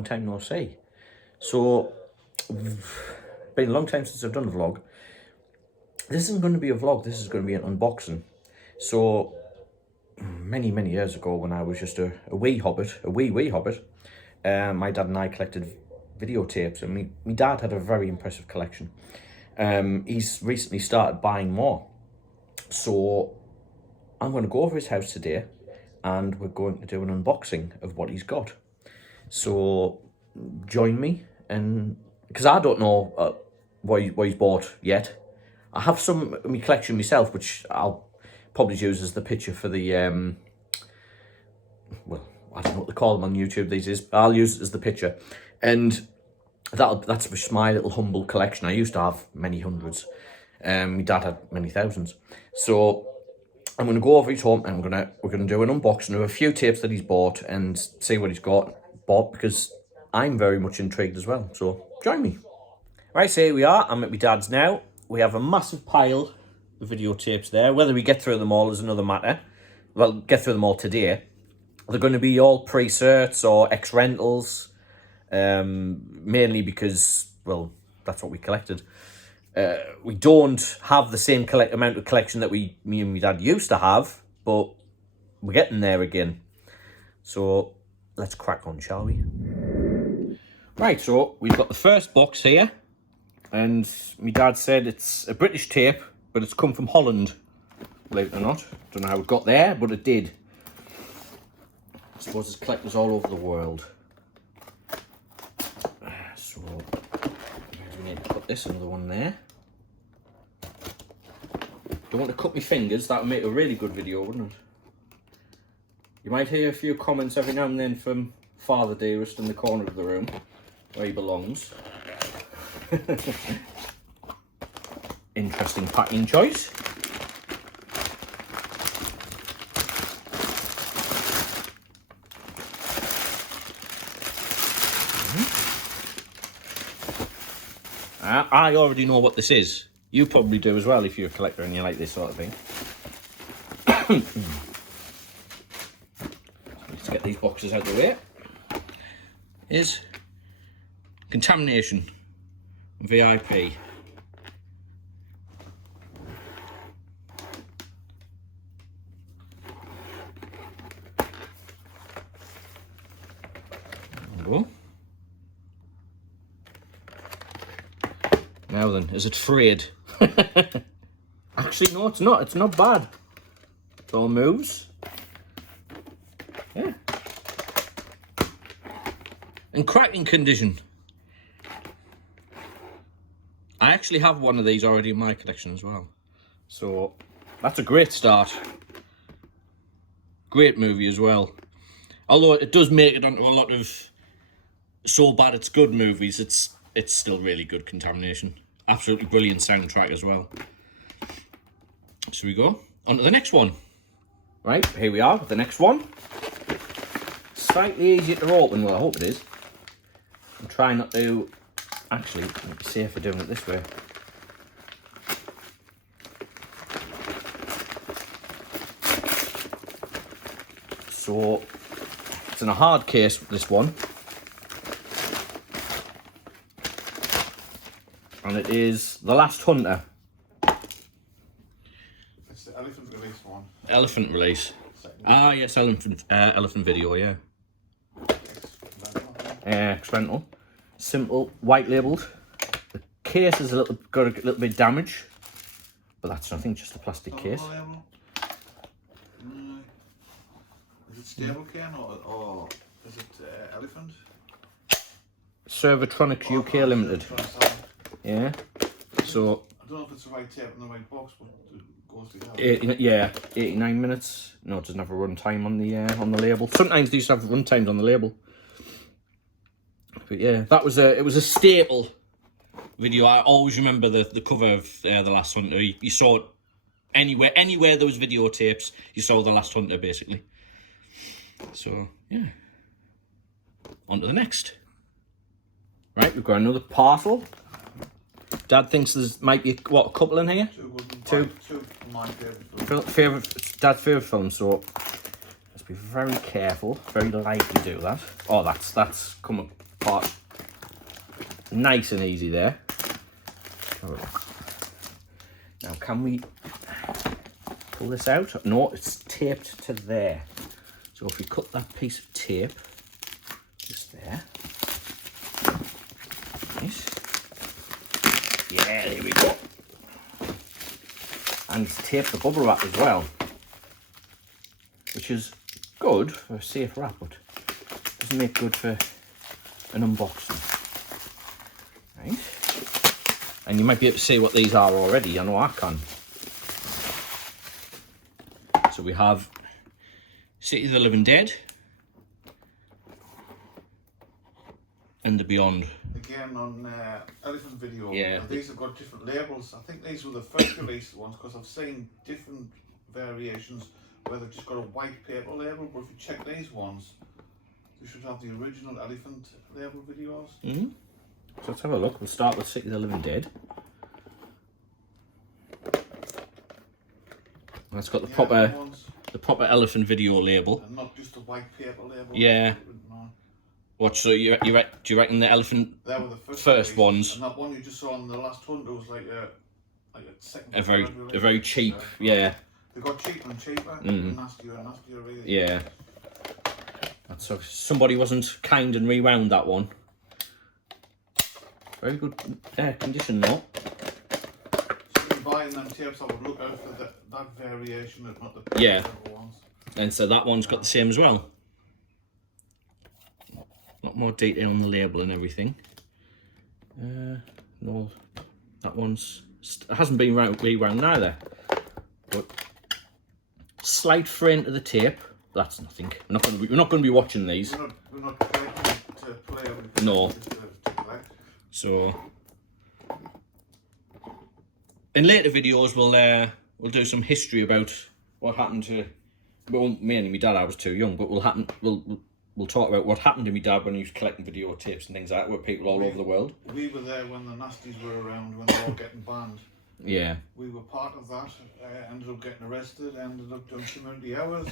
long time no see. So, been a long time since I've done a vlog. This isn't going to be a vlog, this is going to be an unboxing. So, many years ago when I was just a wee hobbit, my dad and I collected videotapes, and my dad had a very impressive collection. He's recently started buying more. So, I'm going to go over his house today, and we're going to do an unboxing of what he's got. So, join me, and because I don't know what he's bought yet. I have some in my collection myself, which I'll probably use as the picture for the, well, I don't know what they call them on YouTube these days, but I'll use it as the picture. And that's just my little humble collection. I used to have many hundreds. My dad had many thousands. So I'm going to go over his home, and we're gonna do an unboxing of a few tapes that he's bought and see what he's bought, because I'm very much intrigued as well. So join me. Right, so here we are. I'm at my dad's now. We have a massive pile of videotapes there. Whether we get through them all is another matter. Well, get through them all today. They're going to be all pre-certs or ex-rentals, mainly because, well, that's what we collected. We don't have the same amount of collection that me and my dad used to have, but we're getting there again. So let's crack on, shall we? Right, so we've got the first box here. And my dad said it's a British tape, but it's come from Holland, believe it or not. Don't know how it got there, but it did. I suppose there's collectors all over the world. So, we need to put this, another one there. Don't want to cut my fingers, that would make a really good video, wouldn't it? You might hear a few comments every now and then from Father Dearest in the corner of the room, where he belongs. Interesting packing choice. I already know what this is. You probably do as well if you're a collector and you like this sort of thing. Let's get these boxes out of the way. Here's Contamination VIP. Now then, is it frayed? Actually, no, it's not. It's not bad. It all moves. Yeah. In cracking condition. I actually have one of these already in my collection as well. So, that's a great start. Great movie as well. Although it does make it onto a lot of so bad it's good movies, it's still really good. Contamination. Absolutely brilliant soundtrack as well. So we go on to the next one. Right, here we are, the next one. Slightly easier to open, well I hope it is. I'm trying not to, actually, it'd be safer doing it this way. So, it's in a hard case, this one. And it is The Last Hunter. It's the elephant release one. Elephant release. Ah, yes, elephant video, yeah. Ex-rental. Simple, white labelled. The case is got a little bit damage, but that's nothing, just a plastic case. Is it stable can or is it elephant? Servotronics UK Limited. Yeah. So. I don't know if it's the right tape in the right box, but it goes together. Yeah, 89 minutes. No, it doesn't have a run time on the label. Sometimes these have run times on the label. But yeah, it was a staple video. I always remember the cover of The Last Hunter. You saw it anywhere there was videotapes, you saw The Last Hunter basically. So yeah, on to the next. Right, we've got another parcel. Dad thinks there's might be a couple in here. Two of my favourite films. Dad's favourite films. So let's be very careful. Very lightly do that. Oh, that's come part nice and easy there. Now, can we pull this out? No, it's taped to there. So if we cut that piece of tape just there. Nice. Yeah, there we go. And it's taped the bubble wrap as well, which is good for a safe wrap, but doesn't make good for an unboxing. Right. And you might be able to see what these are already. I know I can. So we have City of the Living Dead and the Beyond. Again on Elephant Video. Yeah. These have got different labels. I think these were the first released ones because I've seen different variations where they've just got a white paper label. But if you check these ones, they should have the original Elephant label videos. Mm-hmm. So let's have a look. We'll start with City of the Living Dead. And it's got the proper Elephant Video label. And not just a white paper label. Yeah. What, so do you reckon the Elephant They were the first ones? And that one you just saw on the last one, it was like a second. A very cheap, yeah. They got cheaper and cheaper, nastier and nastier, really. Yeah. That's so somebody wasn't kind and rewound that one. Very good condition though. So in buying them tapes, I would look out for that variation, if not the other ones. And so that one's got the same as well. A lot more detail on the label and everything. No, that one's it hasn't been rewound neither. But slight fraying to the tape. That's nothing. We're not going to be watching these. We're not collecting to play with. No. Just to collect. So in later videos we'll do some history about what happened to, well, mainly my dad. I was too young, but we'll talk about what happened to my dad when he was collecting videotapes and things like that with people all over the world. We were there when the nasties were around, when they were all getting banned. Yeah. We were part of that. Ended up getting arrested. Ended up doing community hours.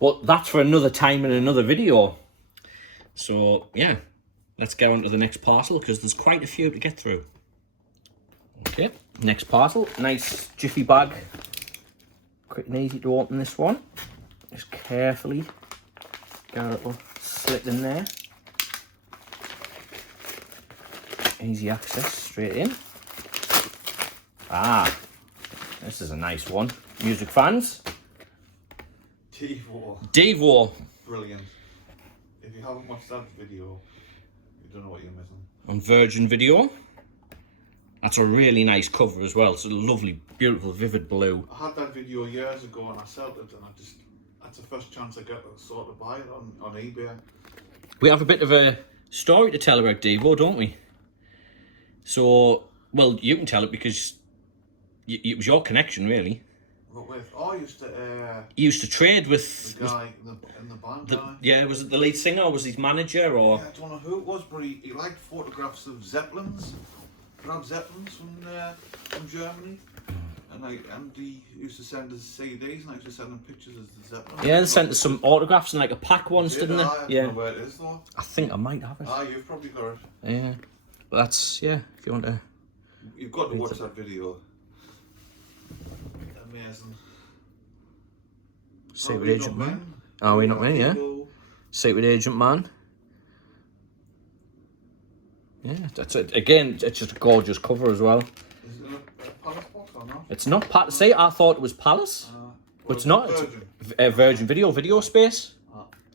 Well, that's for another time in another video. So yeah, let's go on to the next parcel because there's quite a few to get through. Okay, next parcel. Nice jiffy bag. Quick and easy to open this one. Just carefully get a little slit in there. Easy access straight in. Ah, this is a nice one. Music fans. Devo. Brilliant. If you haven't watched that video, you don't know what you're missing. On Virgin Video. That's a really nice cover as well. It's a lovely, beautiful, vivid blue. I had that video years ago and I sold it, and that's the first chance I got to sort of buy it on eBay. We have a bit of a story to tell about Devo, don't we? So, well, you can tell it because it was your connection, really. What with? Oh, I used to... You used to trade with... The guy in the band guy. Yeah, was it the lead singer or was his manager or... Yeah, I don't know who it was, but he liked photographs of Zeppelins. Grab Zeppelins from Germany. And he used to send us CDs and I used to send him pictures of the Zeppelins. Yeah, they sent us some autographs and like a pack once, didn't they? I don't know where it is though. I think I might have it. Ah, you've probably got it. Yeah. But that's, yeah, if you want to... You've got to watch that video. Amazing. Secret Agent Man. Oh, we're not men, yeah. Secret Agent Man. Yeah, that's it. Again, it's just a gorgeous cover as well. Is it a Palace box or not? It's not Palace. See, I thought it was Palace. But it's not. Virgin. It's a Virgin Video Space.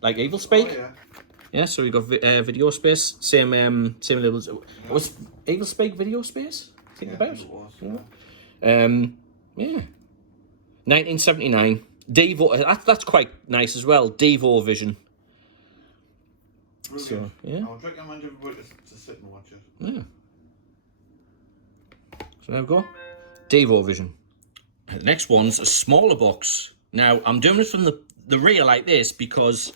Like Evil Speak. Oh, yeah. Yeah, so we got Video Space. Same labels. It was Evil Speak Video Space? Think about it. It was, Yeah. 1979. Devo. That's quite nice as well. Devo Vision. Brilliant. So, yeah. I would recommend everybody to sit and watch it. Yeah. So there we go. Devo Vision. The next one's a smaller box. Now, I'm doing it from the rear like this because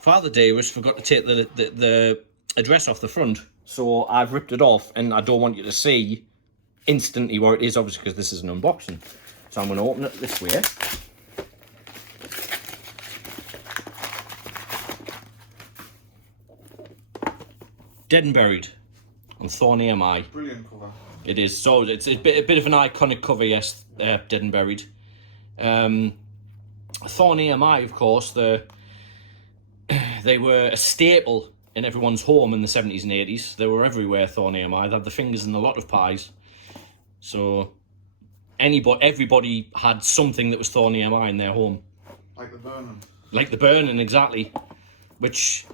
Father Davis forgot to take the address off the front. So I've ripped it off and I don't want you to see instantly where it is, obviously, because this is an unboxing. So I'm going to open it this way. Dead and Buried on Thorn AMI. Brilliant cover. It is. So it's a bit of an iconic cover, yes. Dead and Buried. Thorn AMI, of course, they were a staple in everyone's home in the 70s and 80s. They were everywhere, Thorn AMI. They had the fingers in a lot of pies. So everybody had something that was Thorn AMI in their home. Like the Burning. Like the Burning, exactly. Which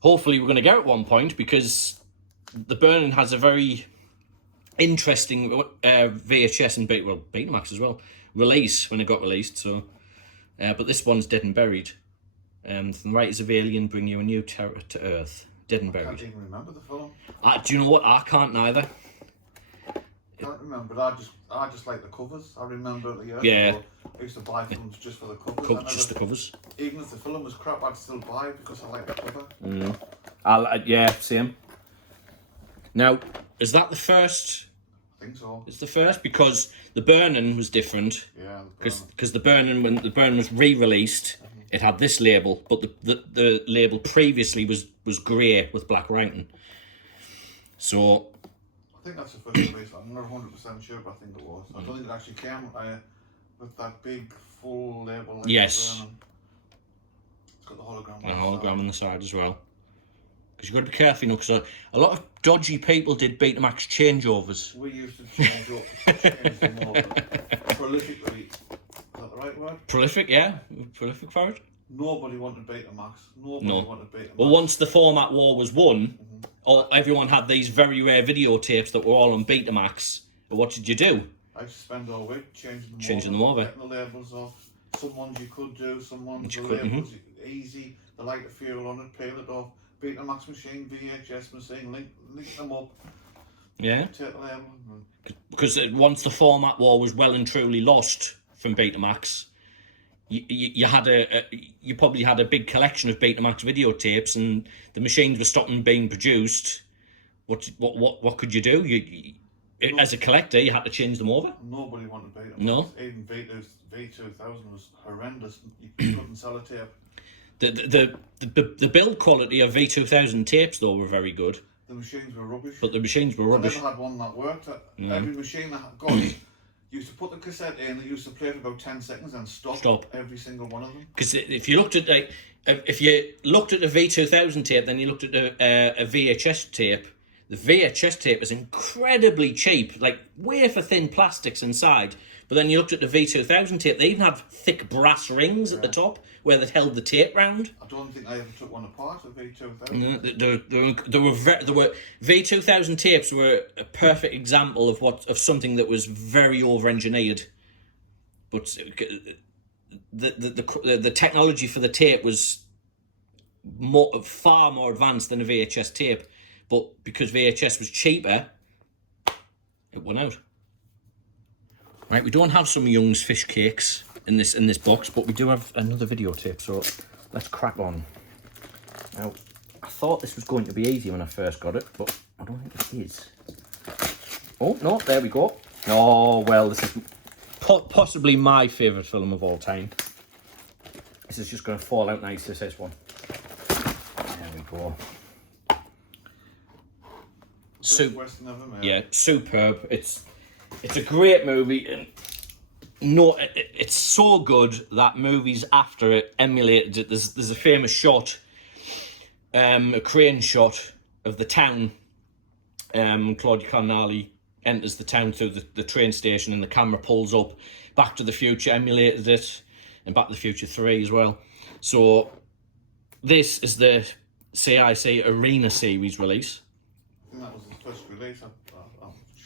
hopefully we're going to get at one point, because the Burning has a very interesting VHS and Betamax as well release when it got released. So, but this one's Dead and Buried. The writers of Alien bring you a new terror to Earth. Dead and Buried. I can't even remember the film. Do you know what? I can't neither. I can't remember, but I just like the covers. I remember the years Yeah. ago, I used to buy films just for the covers. Just the covers. Even if the film was crap, I'd still buy it because I like the cover. Yeah, same. Now, is that the first? I think so. It's the first, because the Burning was different. Yeah. Because the Burning, when the Burning was re-released, it had this label, but the label previously was grey with black writing. So I think that's the first release. I'm not 100% sure, but I think it was. I don't think it actually came with that big full label. Like yes. It's got the hologram. And a hologram on the side as well. Because you've got to be careful, because a lot of dodgy people did Betamax changeovers. We used to change them over prolifically. Is that the right word? Prolific, yeah. Prolific for it. Nobody wanted Betamax. Nobody wanted Betamax. Well, once the format war was won, everyone had these very rare videotapes that were all on Betamax. But what did you do? I used to spend all week changing them over. Getting the labels off. Some ones you could do, some ones the labels easy. The light of fuel on it, peel it off. Betamax machine, VHS machine, link them up. Yeah. Take the label. Because once the format war was well and truly lost from Betamax, you probably had a big collection of Betamax videotapes, and the machines were stopping being produced. What could you do? As a collector, you had to change them over. Nobody wanted Betamax. No. Even V2000 was horrendous. You couldn't sell a tape. The build quality of V2000 tapes, though, were very good. The machines were rubbish. But the machines were rubbish. I never had one that worked. Every machine I got used to put the cassette in, they used to play for about 10 seconds and stop. Every single one of them. Because if you looked at a V2000 tape, then you looked at a VHS tape. The VHS tape was incredibly cheap, like wafer thin plastics inside. But then you looked at the V2000 tape, they even have thick brass rings at the top where they held the tape round. I don't think I ever took one apart, a V2000. There were V2000 tapes were a perfect example of something that was very over-engineered. But the technology for the tape was far more advanced than a VHS tape. But because VHS was cheaper, it went out. Right, we don't have some Young's fish cakes in this box, but we do have another videotape, so let's crack on. Now, I thought this was going to be easy when I first got it, but I don't think it is. Oh, no, there we go. Oh, well, this is possibly my favourite film of all time. This is just going to fall out nice, this one. There we go. Yeah, superb. It's a great movie, and it's so good that movies after it emulated it. There's a famous shot, a crane shot of the town. Claudia Cardinale enters the town through the train station, and the camera pulls up. Back to the Future emulated it, and Back to the Future 3 as well. So this is the CIC Arena series release. I think that was the first release.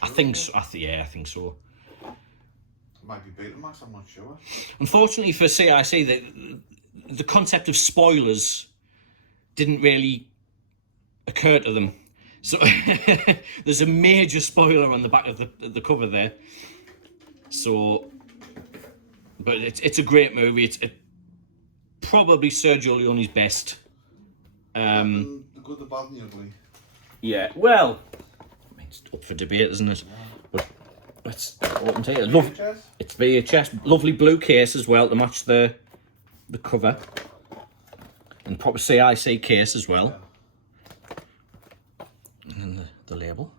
I think so. I think so. It might be Betamax, I'm not sure. Unfortunately for CIC, the concept of spoilers didn't really occur to them. So there's a major spoiler on the back of the cover there. So, but it's a great movie. It's probably Sergio Leone's best. The Good, the Bad, and the Ugly. Yeah, well, it's up for debate, isn't it? Yeah. But let's open to it. It's VHS. Lovely blue case as well to match the cover. And proper CIC case as well. the label.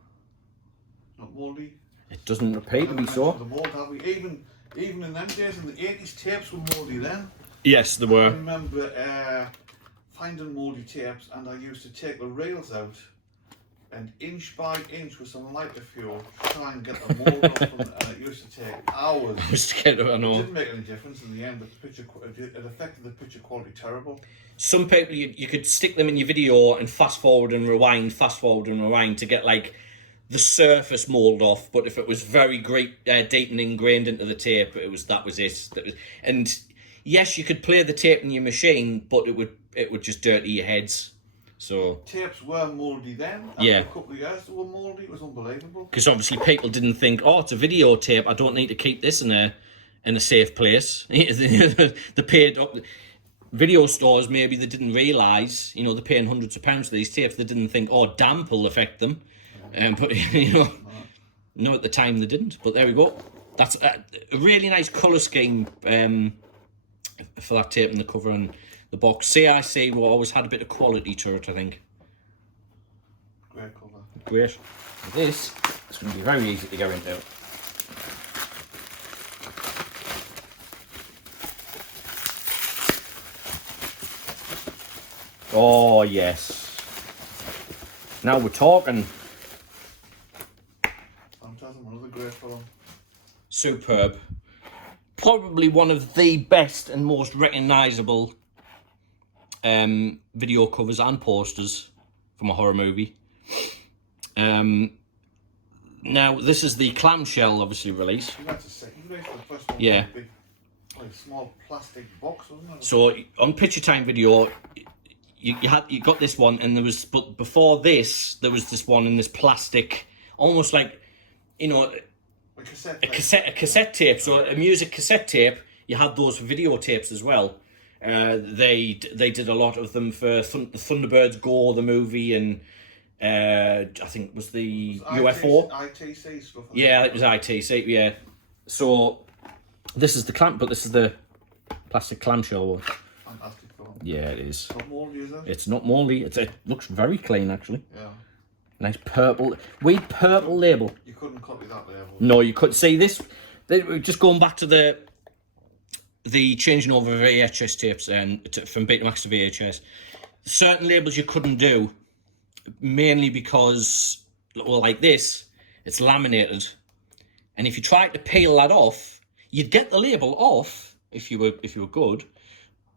Not mouldy. It doesn't appear to be so. The mould, have we? Even in them days, in the 80s, tapes were mouldy then. Yes, they I were. remember finding mouldy tapes, and I used to take the reels out and inch by inch with some lighter fuel try and get the mould off them, and it used to take hours. Just get it, I know. It didn't make any difference in the end, but the picture, it affected the picture quality terrible. Some people, you could stick them in your video and fast forward and rewind to get like the surface mould off, but if it was very great, deep and ingrained into the tape, that was it. And yes, you could play the tape in your machine, but it would just dirty your heads. So tapes were mouldy then. After a couple of years they were mouldy. It was unbelievable. Because obviously people didn't think, oh, it's a videotape, I don't need to keep this in a safe place. The paid up video stores, maybe they didn't realise, you know, they're paying hundreds of pounds for these tapes. They didn't think, oh, damp will affect them. But you know, no, at the time they didn't. But there we go. That's a really nice colour scheme for that tape in the cover and the box. CIC always had a bit of quality to it, I think. Great colour. Great. This is going to be very easy to go into. Oh yes. Now we're talking. Phantasm, another great film. Superb. Probably one of the best and most recognisable video covers and posters from a horror movie. Now this is the clamshell, obviously, release. That's a second release. The first one yeah. Was a big, like, small plastic box, wasn't it? So on Picture Time Video, you got this one, and but before this there was this one in this plastic, almost like, you know, a cassette tape. So a music cassette tape. You had those for videotapes as well. They did a lot of them for the Thunderbirds Go, the movie, and I think it was the UFO. ITC stuff. Yeah, it was ITC. Yeah. So this is the clamp, but this is the plastic clamshell one. Fantastic film. Yeah, it is. Not mouldy, is it? It's not mouldy. It looks very clean, actually. Yeah. Nice purple, weird purple label. You couldn't copy that label. No, you couldn't. See this. Just going back to the changing over of VHS tapes and from Betamax to VHS, certain labels you couldn't do, mainly because, well, like this, it's laminated, and if you tried to peel that off, you'd get the label off if you were good,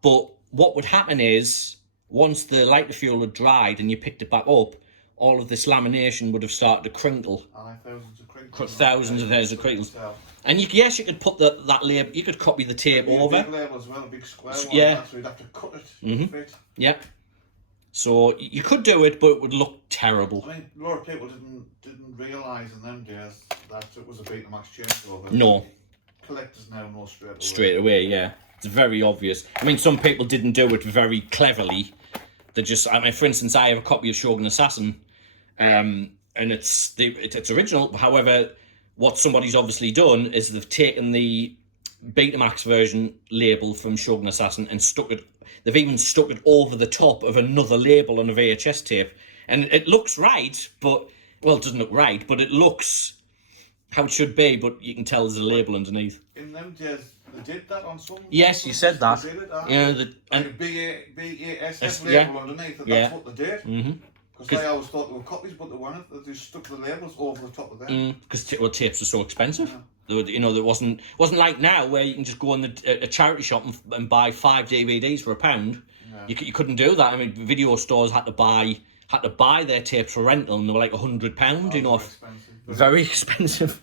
but what would happen is once the lighter fuel had dried and you picked it back up, all of this lamination would have started to crinkle. Thousands of crinkles. Thousands of crinkles. And you could put that label, you could copy the tape over. A big label as well, a big square one. Yeah. So you'd have to cut it to fit. Yeah. So you could do it, but it would look terrible. I mean, a lot of people didn't realise in them days that it was a Betamax changeover. No. Collectors now know straight away. Straight away, yeah. It's very obvious. I mean, some people didn't do it very cleverly. They just, I mean, for instance, I have a copy of Shogun Assassin, and it's original. However, what somebody's obviously done is they've taken the Betamax version label from Shogun Assassin and stuck it. They've even stuck it over the top of another label on a VHS tape, and it looks right, but well, it doesn't look right, but it looks how it should be. But you can tell there's a label underneath. In them days, they did that on some. Yes, you said that. They did it, yeah, and a BASF label yeah. underneath. And Yeah. that's what they did. Mm-hmm. Because they always thought they were copies, but they weren't. They just stuck the labels over the top of them. Because tapes are so expensive. Yeah. There wasn't like now where you can just go in a charity shop and buy 5 DVDs for £1. Yeah. You couldn't do that. I mean, video stores had to buy their tapes for rental, and they were like £100. You know, very expensive.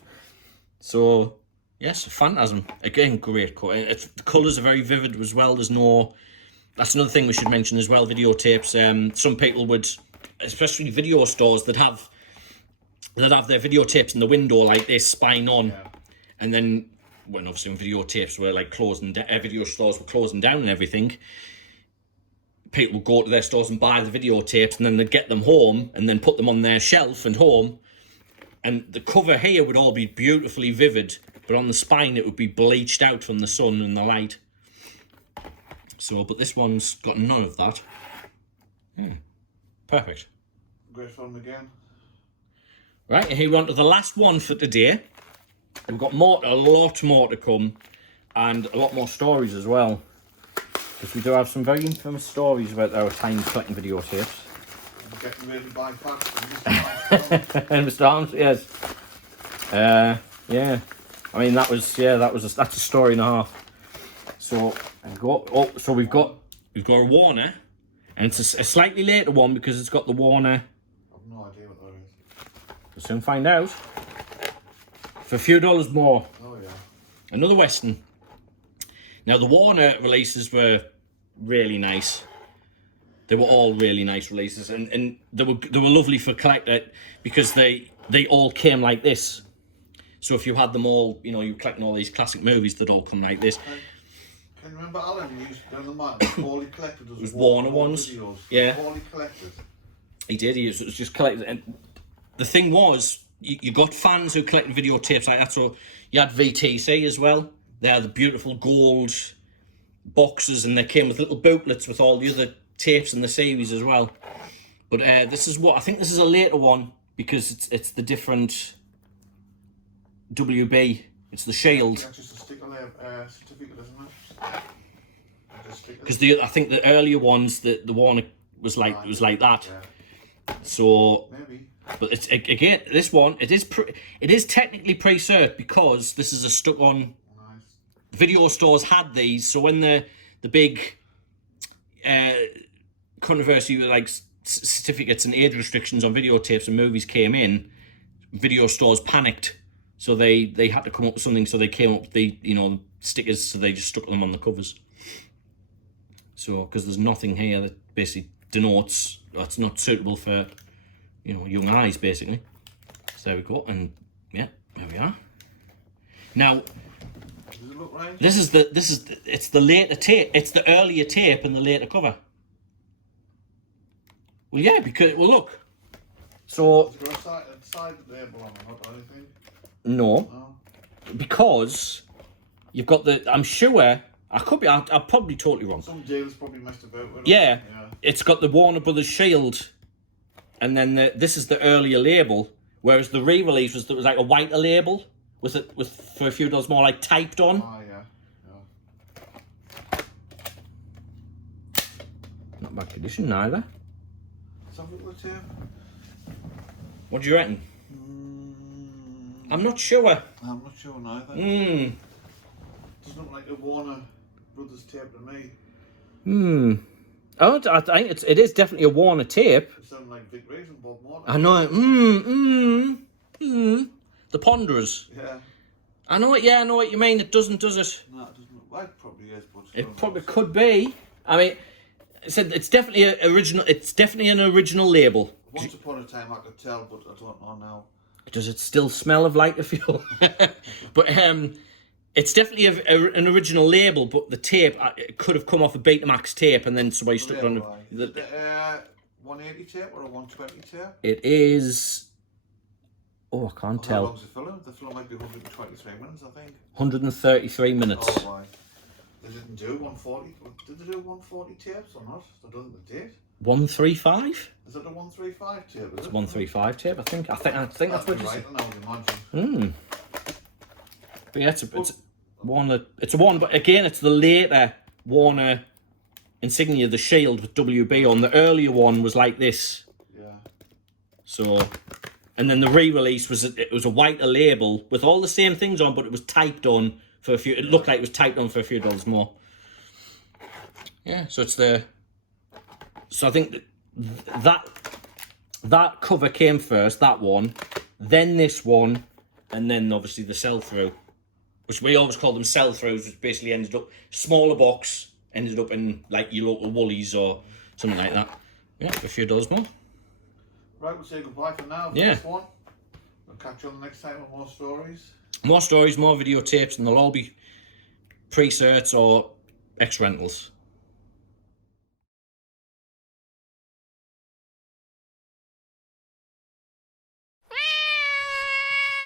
So yes, Phantasm again, great colour. The colours are very vivid as well. That's another thing we should mention as well. Videotapes. Some people would, especially video stores, that have their videotapes in the window like this, spine on, and then when obviously when videotapes were like video stores were closing down and everything, people would go to their stores and buy the videotapes, and then they'd get them home and then put them on their shelf and home, and the cover here would all be beautifully vivid, but on the spine it would be bleached out from the sun and the light. So, but this one's got none of that. Yeah. Perfect. Great film again. Right, and here we're on to the last one for today. We've got a lot more to come, and a lot more stories as well. Because we do have some very infamous stories about our time collecting videotapes. I'm getting ready to buy facts. And Mr. Arms, yes. Yeah. I mean, that's a story and a half. So, we've got a Warner, and it's a slightly later one because it's got the Warner. I've no idea what that is. We'll soon find out. For a few dollars more. Oh yeah. Another Western. Now the Warner releases were really nice. They were all really nice releases, and they were lovely for collector because they all came like this. So if you had them all, you know, you were collecting all these classic movies, they'd all come like this. Can you remember Alan used to down the market, all he collected was Warner ones. Videos. Yeah. All he collected. He did. It was just collected, and the thing was, you got fans who collected videotapes like that. So you had VTC as well. They're the beautiful gold boxes, and they came with little booklets with all the other tapes in the series as well. But I think this is a later one because it's the different WB. It's the Shield. That's just a sticker certificate, isn't it? Because I think the earlier ones, the Warner was like that. Yeah. So maybe. But it's again, this one it is technically pre-cert because this is a stuck-on. Nice. Video stores had these, so when the big controversy with like certificates and age restrictions on videotapes and movies came in, video stores panicked, so they had to come up with something. So they came up with the stickers, so they just stuck them on the covers. So because there's nothing here that basically denotes it's not suitable for young eyes, basically. So there we go, and yeah, there we are. Now, does it look right? It's the later tape. It's the earlier tape and the later cover. Well, yeah, because look. So. Has it got a side label on it, not anything? No. Because you've got I'm sure. I could be. I'm probably totally wrong. Some dealers probably messed about with it. Yeah. It's got the Warner Brothers Shield, and then this is the earlier label, whereas the re-release was like a whiter label with for a few dollars more, like typed on. Oh yeah. Not bad condition neither. Let's have a look at the tape. What do you reckon? I'm not sure. I'm not sure neither. Doesn't look like a Warner Brothers tape to me. Oh, I think it is definitely a Warner tape. It sounds like Vic Reeves and Bob Marley. I know. The Ponderers. Yeah. I know it. Yeah, I know what you mean. It doesn't, does it? No, it doesn't look like it. Probably is, but it probably could be. I mean, it's definitely original. It's definitely an original label. Once upon a time, I could tell, but I don't know now. Does it still smell of lighter fuel? But it's definitely an original label. But the tape it could have come off a Betamax tape, and then somebody stuck it on the 180 tape or a 120 tape? It is. Oh, I can't tell. How long's the film? The film might be 123 minutes, I think. 133 minutes. Oh, why? They didn't do 140. Did they do 140 tapes or not? They done the date. 135? Is that a 135 tape? It's a 135 tape, I think. I think that's what it is. Right, I would imagine. But yeah, it's a one, but again, it's the later Warner insignia, the Shield with WB on. The earlier one was like this. Yeah. So, and then the re-release was a whiter label with all the same things on, but it was typed on for a few. It looked like it was typed on for a few dollars more. Yeah, so it's the. So I think that cover came first, that one, then this one, and then obviously the sell-through, which we always call them sell-throughs, which basically ended up smaller box, ended up in like your local Woolies or something like that. Yeah, for a few dollars more. Right, we'll say goodbye for now. For Yeah. this one. We'll catch you on the next time with more stories. More stories, more videotapes, and they'll all be pre-certs or ex-rentals.